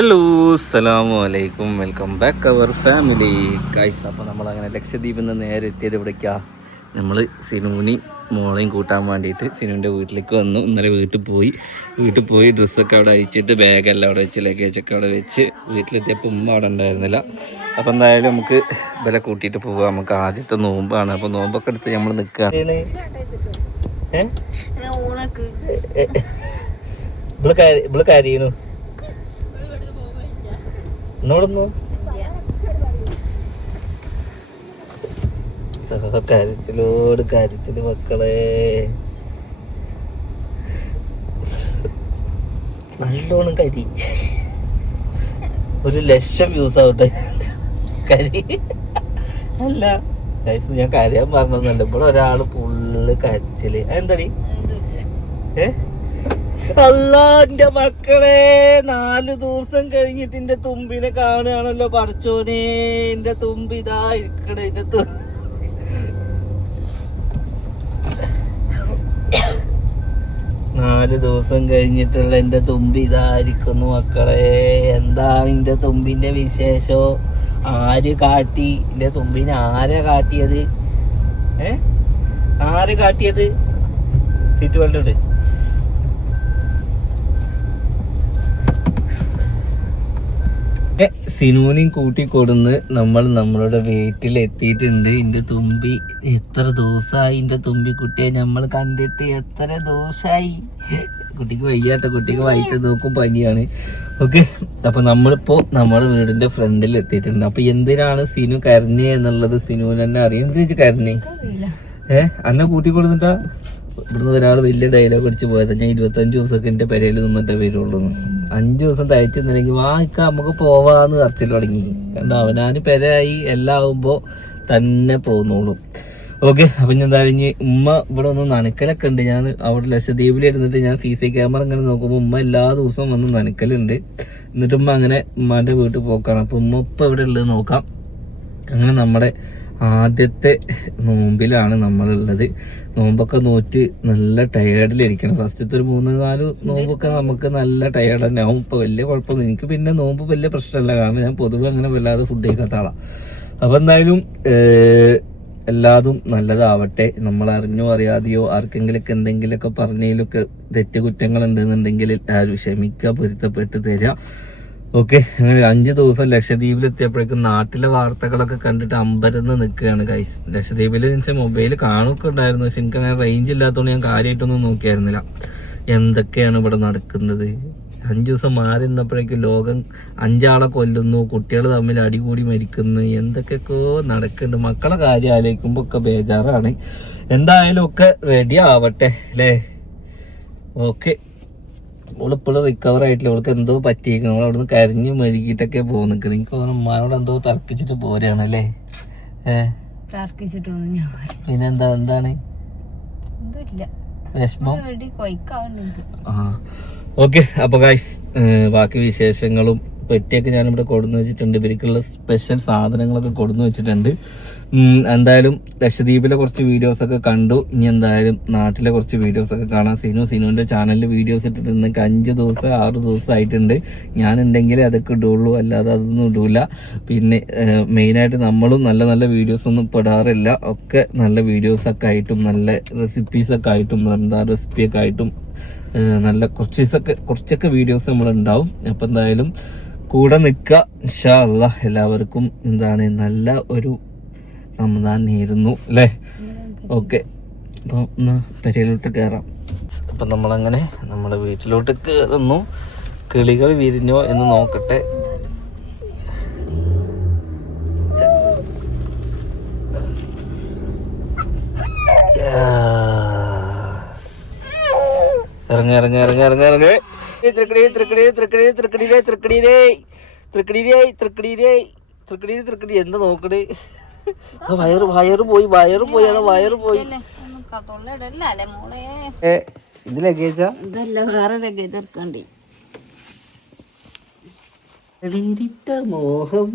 Hello അസ്സലാമു അലൈക്കും, welcome back our family guys. അപ്പോൾ നമ്മളങ്ങനെ ലക്ഷദ്വീപിൽ നിന്ന് നേരെ എത്തിയത് ഇവിടേക്കാ. നമ്മൾ സിനുവിനി മോളെയും കൂട്ടാൻ വേണ്ടിയിട്ട് സിനുവിൻ്റെ വീട്ടിലേക്ക് വന്നു. ഇന്നലെ വീട്ടിൽ പോയി ഡ്രസ്സൊക്കെ അവിടെ അയച്ചിട്ട് ബാഗെല്ലാം അവിടെ വെച്ച് ലഗേജൊക്കെ അവിടെ വെച്ച് വീട്ടിലെത്തിയപ്പോൾ ഉമ്മ അവിടെ ഉണ്ടായിരുന്നില്ല. അപ്പോൾ എന്തായാലും നമുക്ക് വില കൂട്ടിയിട്ട് പോകാം. നമുക്ക് ആദ്യത്തെ നോമ്പാണ്. അപ്പോൾ നോമ്പൊക്കെ എടുത്ത് നമ്മൾ നിൽക്കുകയാണ്. ഇവിടെ കാര്യണു എന്നോടൊന്നു കരച്ചില് മക്കളെ. നല്ലോണം കരി, 1,00,000 വ്യൂസ് ആവട്ടെ കരി. അല്ല ഞാൻ കരയാൻ പറഞ്ഞൊന്നല്ല, ഇവിടെ ഒരാള് ഫുള്ള് കരച്ചില്. എന്താടി അല്ലാന്റെ മക്കളെ, 4 ദിവസം കഴിഞ്ഞിട്ട് എന്റെ തുമ്പിനെ കാണുകയാണല്ലോ പടച്ചോനെ. എന്റെ തുമ്പി ഇതാ ഇരിക്കണേ. 4 ദിവസം കഴിഞ്ഞിട്ടുള്ള എന്റെ തുമ്പി ഇതായിരിക്കുന്നു മക്കളെ. എന്താണ് എന്റെ തുമ്പിന്റെ വിശേഷോ? ആര് കാട്ടി എന്റെ തുമ്പിനെ? ആരാ കാട്ടിയത്? ആര് കാട്ടിയത്? സീറ്റ് ബെൽറ്റ് സിനുവിനെയും കൂട്ടിക്കൊടുന്ന് നമ്മളുടെ വീട്ടിലെത്തിയിട്ടുണ്ട്. എൻ്റെ തുമ്പി എത്ര ദിവസമായി, എൻ്റെ തുമ്പി കുട്ടിയെ നമ്മൾ കണ്ടിട്ട് എത്ര ദിവസമായി. കുട്ടിക്ക് വയ്യാട്ടോ, കുട്ടിക്ക് വൈകിട്ട് നോക്കും പനിയാണ്. ഓക്കെ, അപ്പോൾ നമ്മളിപ്പോൾ നമ്മുടെ വീടിൻ്റെ ഫ്രണ്ടിൽ എത്തിയിട്ടുണ്ട്. അപ്പോൾ എന്തിനാണ് സിനു കരഞ്ഞേ എന്നുള്ളത് സിനുവിന് തന്നെ അറിയാം. എന്തിനു കരഞ്ഞേ? അന്നെ കൂട്ടിക്കൊടുന്നിട്ടാ ഇവിടുന്ന് ഒരാൾ വലിയ ഡയലോഗ് അടിച്ച് പോയത്. ഞാൻ 25 ദിവസമൊക്കെ എൻ്റെ പെരയിൽ നിന്നിട്ടേ വരുള്ളൂ. 5 ദിവസം തയ്ച്ചെന്നില്ലെങ്കിൽ വായിക്ക നമുക്ക് പോവാന്ന് കറച്ചിൽ തുടങ്ങി. കാരണം അവനാന് പെരയായി എല്ലാം ആവുമ്പോൾ തന്നെ പോന്നോളും. ഓക്കെ, അപ്പം ഞാൻ കഴിഞ്ഞ് ഉമ്മ ഇവിടെ ഒന്ന് നനക്കലൊക്കെ ഉണ്ട്. ഞാൻ അവിടെ ലക്ഷദ്വീപിലിരുന്നിട്ട് ഞാൻ CC ക്യാമറ ഇങ്ങനെ നോക്കുമ്പോൾ ഉമ്മ എല്ലാ ദിവസവും വന്ന് നനക്കലുണ്ട്. എന്നിട്ട് ഉമ്മ അങ്ങനെ ഉമ്മാൻ്റെ വീട്ടിൽ പോക്കാണ്. അപ്പം ഉമ്മ ഇപ്പം എവിടെ ഉള്ളത് നോക്കാം. അങ്ങനെ നമ്മുടെ ആദ്യത്തെ നോമ്പിലാണ് നമ്മളുള്ളത്. നോമ്പൊക്കെ നോറ്റ് നല്ല ടയേർഡിലിരിക്കണം. ഫസ്റ്റത്തെ ഒരു 3-4 നോമ്പൊക്കെ നമുക്ക് നല്ല ടയേർഡ് തന്നെ ആവും. ഇപ്പോൾ വലിയ കുഴപ്പമൊന്നും എനിക്ക് പിന്നെ നോമ്പ് വലിയ പ്രശ്നമല്ല. കാരണം ഞാൻ പൊതുവെ അങ്ങനെ വല്ലാതെ ഫുഡ് കഴിക്കാത്ത ആളാണ്. അപ്പോൾ എന്തായാലും എല്ലാതും നല്ലതാവട്ടെ. നമ്മൾ അറിഞ്ഞോ അറിയാതെയോ ആർക്കെങ്കിലൊക്കെ എന്തെങ്കിലുമൊക്കെ പറഞ്ഞതിലൊക്കെ തെറ്റുകുറ്റങ്ങൾ ഉണ്ടെന്നുണ്ടെങ്കിൽ ആരും ക്ഷമിക്കുക, പൊരുത്തപ്പെട്ട് തരിക. ഓക്കെ, അങ്ങനെ 5 ദിവസം ലക്ഷദ്വീപിലെത്തിയപ്പോഴേക്കും നാട്ടിലെ വാർത്തകളൊക്കെ കണ്ടിട്ട് അമ്പരന്ന് നിൽക്കുകയാണ് ഗൈസ്. ലക്ഷദ്വീപിൽ വെച്ചാൽ മൊബൈൽ കാണുമൊക്കെ ഉണ്ടായിരുന്നു, പക്ഷെ എനിക്ക് അങ്ങനെ റേഞ്ച് ഇല്ലാത്തതുകൊണ്ട് ഞാൻ കാര്യമായിട്ടൊന്നും നോക്കിയായിരുന്നില്ല എന്തൊക്കെയാണ് ഇവിടെ നടക്കുന്നത്. 5 ദിവസം മാറി നിന്നപ്പോഴേക്കും ലോകം 5 ആളെ കൊല്ലുന്നു, കുട്ടികൾ തമ്മിൽ അടികൂടി മരിക്കുന്നു, എന്തൊക്കെയൊക്കെയോ നടക്കുന്നുണ്ട്. മക്കളെ കാര്യം ആലോചിക്കുമ്പോൾ ഒക്കെ ബേജാറാണ്. എന്തായാലും ഒക്കെ റെഡി ആവട്ടെ അല്ലേ. ഓക്കെ, അവളിപ്പോഴും റിക്കവർ ആയിട്ടില്ല. അവൾക്ക് എന്തോ പറ്റിയിരിക്കണം. അവൾ അവിടുന്ന് കരഞ്ഞ് മെഴുകിയിട്ടൊക്കെ പോകുന്നിക്കണം. എനിക്ക് തോന്നുന്നു ഉമ്മാനോട് എന്തോ തർക്കിച്ചിട്ട് പോരാണ് അല്ലേ. പിന്നെന്താ, എന്താണ് വിഷമം? ഓക്കെ, അപ്പൊ ഗൈസ് ബാക്കി വിശേഷങ്ങളും പെട്ടിയൊക്കെ ഞാനിവിടെ കൊടുന്ന് വെച്ചിട്ടുണ്ട്. ഇവർക്കുള്ള സ്പെഷ്യൽ സാധനങ്ങളൊക്കെ കൊടുന്ന് വെച്ചിട്ടുണ്ട്. എന്തായാലും ലക്ഷദ്വീപിലെ കുറച്ച് വീഡിയോസൊക്കെ കണ്ടു. ഇനി എന്തായാലും നാട്ടിലെ കുറച്ച് വീഡിയോസൊക്കെ കാണാം. സിനുവിൻ്റെ ചാനലിൽ വീഡിയോസ് ഇട്ടിട്ട് ഇന്നൊക്കെ 5 ദിവസം 6 ദിവസം ആയിട്ടുണ്ട്. ഞാനുണ്ടെങ്കിൽ അതൊക്കെ ഇടുള്ളൂ, അല്ലാതെ അതൊന്നും ഇടൂല. പിന്നെ മെയിനായിട്ട് നമ്മളും നല്ല നല്ല വീഡിയോസൊന്നും പെടാറില്ല. ഒക്കെ നല്ല വീഡിയോസൊക്കെ ആയിട്ടും നല്ല റെസിപ്പീസൊക്കെ ആയിട്ടും എന്താ റെസിപ്പിയൊക്കെ ആയിട്ടും നല്ല കുറച്ചൊക്കെ വീഡിയോസ് നമ്മളുണ്ടാവും. അപ്പം എന്തായാലും കൂടെ നിൽക്കുക ഇൻഷാ അല്ലാഹ്. എല്ലാവർക്കും എന്താണ് നല്ല ഒരു റമദാൻ നേരുന്നു അല്ലേ. ഓക്കെ, അപ്പം ഒന്ന് പെരയിലോട്ട് കയറാം. അപ്പം നമ്മളങ്ങനെ നമ്മുടെ വീട്ടിലോട്ട് കയറുന്നു. കിളികൾ വിരിഞ്ഞോ എന്ന് നോക്കട്ടെ. ഇറങ്ങ എന്താ നോക്കണേ? വയറ് പോയി. ഇത് ലഗേജാ? മോഹം.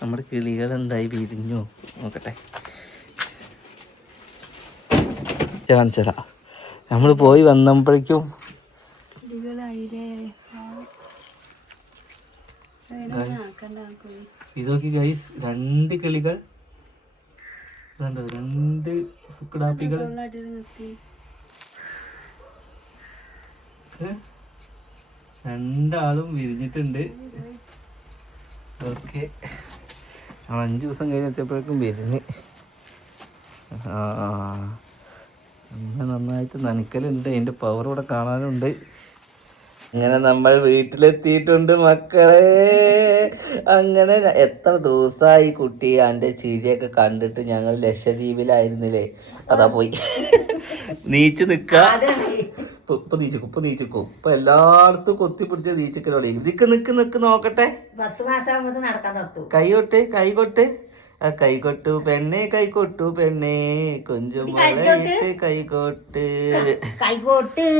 നമ്മുടെ കിളികൾ എന്തായി വിരിഞ്ഞു നോക്കട്ടെ. കാണിച്ചരാ. നമ്മൾ പോയി വന്നപ്പോഴേക്കും ഇത് നോക്കി ഗൈസ്, 2 കിളികൾ, 2 സുക്കടാപ്പികൾ. രണ്ടാളും വിരിഞ്ഞിട്ടുണ്ട്. ഓക്കെ, 5 ദിവസം കഴിഞ്ഞെത്തിയപ്പോഴേക്കും വിരിഞ്ഞ്. അങ്ങനെ നന്നായിട്ട് നനയ്ക്കലുണ്ട്, അതിൻ്റെ പവർ ഇവിടെ കാണാനുണ്ട്. അങ്ങനെ നമ്മൾ വീട്ടിലെത്തിയിട്ടുണ്ട് മക്കളെ. അങ്ങനെ എത്ര ദിവസമായി കുട്ടി എൻ്റെ ചിരിയൊക്കെ കണ്ടിട്ട്. ഞങ്ങൾ ലക്ഷദ്വീപിലായിരുന്നില്ലേ, അതാ പോയി നീച്ച് നിക്ക. ഇപ്പൊ നീച്ചിക്കും ഇപ്പൊ എല്ലായിടത്തും കൊത്തിപ്പിടിച്ച് നീച്ചിക്കലോടെ. നിക്ക് നോക്കട്ടെ. 10 മാസം നടക്കാൻ നിർത്തും. കൈകൊട്ട് കൈകൊട്ടു പെണ്ണെ, കൈകൊട്ടു പെണ്ണെ, കൊഞ്ചും കൈകൊട്ട്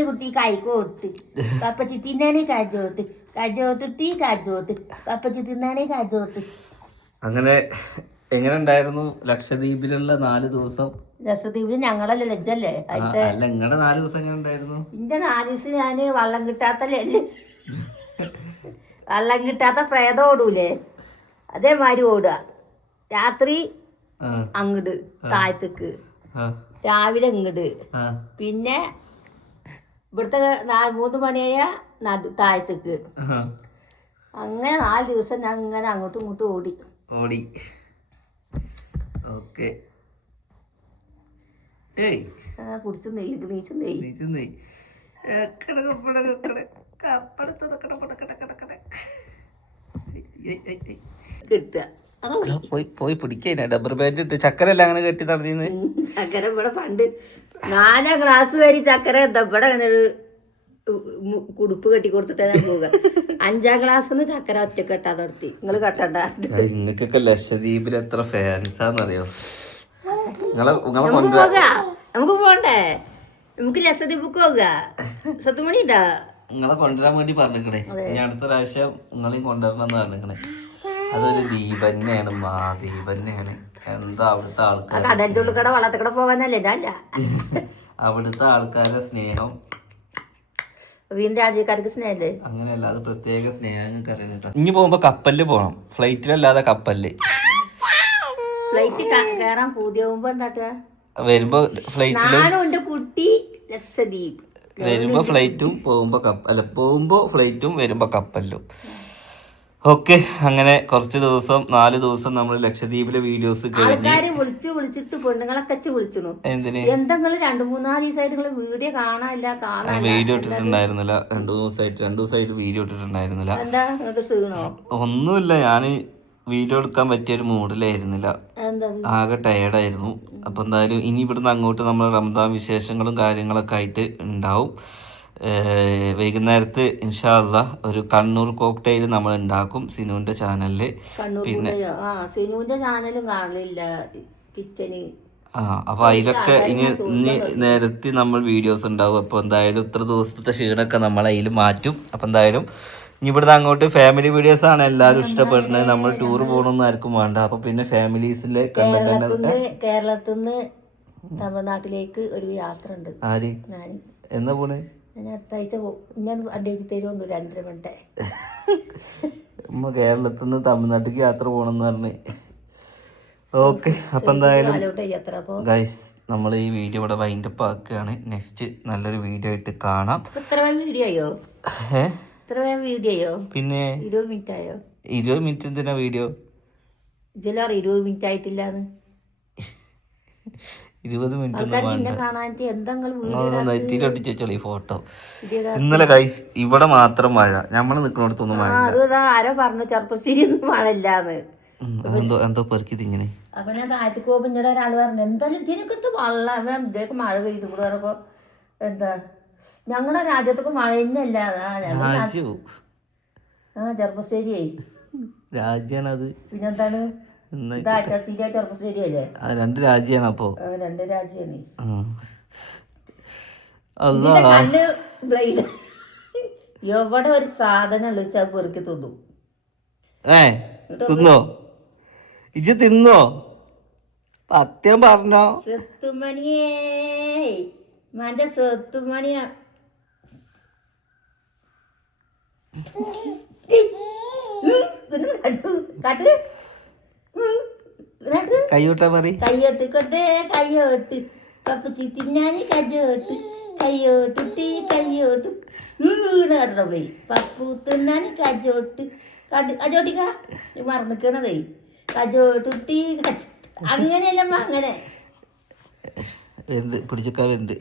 കുട്ടി കൈകോട്ട്. പപ്പച്ചി തിന്നാണേ കാജോട്ട്, കാജോട്ട് കാജോട്ട്, പപ്പച്ചി തിന്നാണേ കാജോട്ട്. അങ്ങനെ എങ്ങനെ ഉണ്ടായിരുന്നു ലക്ഷദ്വീപിലുള്ള 4 ദിവസം? ലക്ഷദ്വീപിൽ ഞങ്ങളല്ലേ ലജ്ജല്ലേ. അല്ല, നിങ്ങളുടെ 4 ദിവസം എങ്ങനെ ഉണ്ടായിരുന്നു? എന്റെ 4 ദിവസം ഞാന് വെള്ളം കിട്ടാത്ത പ്രേതം ഓടൂലേ, അതേമാതിരി ഓടുക. രാത്രി അങ്ങട് താഴത്തേക്ക്, രാവിലെ ഇങ്ങട്, പിന്നെ ഇവിടുത്തെ 3 മണിയായ താഴത്തേക്ക്. അങ്ങനെ 4 ദിവസം ഞാൻ അങ്ങനെ അങ്ങോട്ടും ഇങ്ങോട്ടും ഓടി. ഓക്കെ, കുടിച്ചു നീച്ചു നെയ് കിട്ടുക. പോയി പിടിക്കാ. ഡബർ ബാൻഡ് ഇട്ട് ചക്കരല്ല അങ്ങനെ കെട്ടി നടത്തിന്ന്. ചക്കര ഇവിടെ പണ്ട് 4ാം ക്ലാസ് വരെ ചക്കര ഇവിടെ അങ്ങനെ ഒരു കുടുപ്പ് കെട്ടി കൊടുത്തിട്ടാ ഞാൻ പോവുക. 5ാം ക്ലാസ്സിന്ന് ചക്കര ഒറ്റ കെട്ടാ നിർത്തി. നിങ്ങൾ കെട്ടണ്ട. നിങ്ങൾക്കൊക്കെ ലക്ഷദ്വീപിൽ എത്ര ഫാൻസാന്നറിയോ? നമുക്ക് പോണ്ടേ, നമുക്ക് ലക്ഷദ്വീപ് പോവുക. സത്തുമണിണ്ടാ നിങ്ങളെ കൊണ്ടുവരാൻ വേണ്ടി പറഞ്ഞിക്കണേ. ഇനി അടുത്ത പ്രാവശ്യം നിങ്ങളെയും കൊണ്ടുവരണം എന്ന് പറഞ്ഞിക്കണേ. അതൊരു ദ്വീപ് തന്നെയാണ്, മാദ്വീപ് തന്നെയാണ്. എന്താ അവിടുത്തെ ആൾക്കാർ, കടലിന്റെ വള്ളത്തിക്കട പോകാനല്ലേ ഞാനില്ല. അവിടുത്തെ ആൾക്കാരുടെ സ്നേഹം രാജ്യക്കാർക്ക് സ്നേഹല്ലേ. അങ്ങനെയല്ല, അത് പ്രത്യേക സ്നേഹം കേട്ടോ. ഇനി പോകുമ്പോ കപ്പലില് പോണം, ഫ്ലൈറ്റിലല്ലാതെ കപ്പലില്. ഫ്ലൈറ്റ് കയറാൻ പൂതിയാവുമ്പോ എന്താ വരുമ്പോ ഫ്ലൈറ്റിലും കുട്ടി ലക്ഷദ്വീപ്. വരുമ്പോ ഫ്ലൈറ്റും പോകുമ്പോ ഫ്ലൈറ്റും വരുമ്പോ കപ്പലിലും. ഓക്കെ, അങ്ങനെ കുറച്ച് ദിവസം 4 ദിവസം നമ്മൾ ലക്ഷദ്വീപിലെ വീഡിയോസ് വിളിച്ചിട്ട് പെണ്ണുങ്ങളൊക്കെ വിളിച്ചു. എന്തെങ്കിലും 2-3-4 ദിവസമായിട്ട് വീഡിയോ കാണാനില്ല. വീഡിയോ ഇട്ടിട്ടുണ്ടായിരുന്നില്ല. 2 ദിവസമായിട്ട് വീഡിയോ ഇട്ടിട്ടുണ്ടായിരുന്നില്ല. എന്താ ക്ഷീണോ? ഒന്നുമില്ല, ഞാൻ വീഡിയോ എടുക്കാൻ പറ്റിയൊരു മൂഡിലായിരുന്നില്ല, ആകെ ടയേർഡായിരുന്നു. അപ്പൊ എന്തായാലും ഇനി ഇവിടുന്ന് അങ്ങോട്ട് നമ്മൾ റമദാൻ വിശേഷങ്ങളും കാര്യങ്ങളൊക്കെ ആയിട്ട് ഉണ്ടാവും. വൈകുന്നേരത്ത് ഇൻഷാ അല്ലാഹ് ഒരു കണ്ണൂർ കോക്ടെയിൽ നമ്മൾ ഉണ്ടാക്കും സിനുവിന്റെ ചാനലില്. പിന്നെ സിനുവിന്റെ ചാനലും കാണില്ല കിച്ചന്. അപ്പൊ അതിലൊക്കെ ഇനി നേരത്തെ നമ്മൾ വീഡിയോസ് ഉണ്ടാവും. അപ്പൊ എന്തായാലും ഇത്ര ദിവസത്തെ ക്ഷീണമൊക്കെ നമ്മൾ അതിൽ മാറ്റും. അപ്പൊ എന്തായാലും ഇനി ഇവിടുന്ന് അങ്ങോട്ട് ഫാമിലി വീഡിയോസ് ആണ് എല്ലാവരും ഇഷ്ടപ്പെടുന്നത്. നമ്മൾ ടൂർ പോകണമെന്ന് ആർക്കും വേണ്ട. അപ്പൊ പിന്നെ ഫാമിലീസിലെ കേരളത്തിൽ നിന്ന് തമിഴ്നാട്ടിലേക്ക് ഒരു യാത്ര ഉണ്ട്. ആര് എന്നാ പോണേ? ഞാൻ അടുത്ത ആഴ്ച പോകും. ഞാൻ വണ്ടിയിൽ തരുമുണ്ട് 2.5 മിനിറ്റ്. കേരളത്തിൽ നിന്ന് തമിഴ്നാട്ടിലേക്ക് യാത്ര പോകണമെന്ന് പറഞ്ഞ്. ഓക്കെ, അപ്പൊ എന്തായാലും ഗൈസ് നമ്മൾ ഈ വീഡിയോ ഇവിടെ വൈൻഡപ്പ് ആക്കുകയാണ്. നെക്സ്റ്റ് നല്ലൊരു വീഡിയോ ആയിട്ട് കാണാം. പിന്നെ 20 മിനിറ്റ് ആയോ? 20 മിനിറ്റ് എന്തിനാ വീഡിയോ? 20 മിനിറ്റ് ആയിട്ടില്ലാന്ന്. 20 മിനിറ്റ് നെറ്റിട്ടൊട്ടിച്ചോളി ഫോട്ടോ. ഇന്നലെ ഗൈസ് ഇവിടെ മാത്രം മഴ, നമ്മള് നിക്കണോടത്തൊന്നും മഴ. ആരോ പറഞ്ഞു ചെറുപ്പശ്ശേരി മഴ ഇല്ലാന്ന്. എന്തോ പെറുക്കിത് ഇങ്ങനെ. അപ്പൊ ഞാൻ താഴത്തേക്ക് പോകുമ്പോ ഇന്നലെ ഒരാൾ പറഞ്ഞു എന്തായാലും ഇതിനൊക്കെ വെള്ളം ഇതേക്ക് മഴ പെയ്തു കൂടെ പറഞ്ഞപ്പോ എന്താ ഞങ്ങളുടെ രാജ്യത്തൊക്കെ മഴ തന്നെയല്ല. ചെറുപ്പശ്ശേരിയായി രാജ്യാണത്. പിന്നെന്താണ് ചെറുപ്പശ്ശേരി അല്ലേ? 2 രാജ്യാണ്. അപ്പൊ 2 രാജ്യാണ്. എവിടെ ഒരു സാധനം വിളിച്ചാൽ പെറുക്കി തിന്നു. തിന്നോ? ഇജ്ജ് തിന്നോ? സത്യം പറഞ്ഞോ? സ്വത്തുമണിയേ മന്റെ സ്വത്തുമണിയാ. കൈയൂട്ടാ പറ. കയ്യോട്ടിക്കൊട്ടെ കയ്യോട്ട് പപ്പച്ചി തിന്നാന് കജോട്ട് കയ്യോട്ട് തീ കയ്യോട്ട് കേട്ടോ പോയി പപ്പു തിന്നാന് കജോട്ട് കജോട്ടിക്ക മറന്നിക്കണതേ കജോട്ടുട്ടി അങ്ങനെയല്ല അങ്ങനെ പിടിച്ചക്കാവുണ്ട്.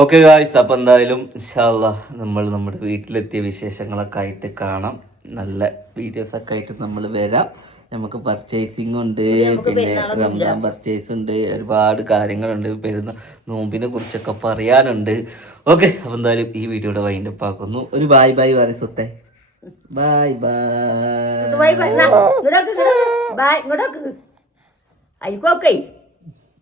ഓക്കെ ഗായ്സ്, അപ്പം എന്തായാലും ഇൻഷാ അല്ലാഹ് നമ്മൾ നമ്മുടെ വീട്ടിലെത്തിയ വിശേഷങ്ങളൊക്കെ ആയിട്ട് കാണാം. നല്ല വീഡിയോസൊക്കെ ആയിട്ട് നമ്മൾ വരാം. നമുക്ക് പർച്ചേസിംഗ് ഉണ്ട്, പിന്നെ റംസാൻ പർച്ചേസ് ഉണ്ട്, ഒരുപാട് കാര്യങ്ങളുണ്ട്, നോമ്പിനെ കുറിച്ചൊക്കെ പറയാനുണ്ട്. ഓക്കെ, അപ്പം എന്തായാലും ഈ വീഡിയോയുടെ വൈൻഡപ്പ് ആക്കുന്നു. ഒരു ബായ് ബായ് പറ സുട്ടെ. Bye bye. ഇങ്ങോട്ടൊക്കെ ആയിക്കോക്കെ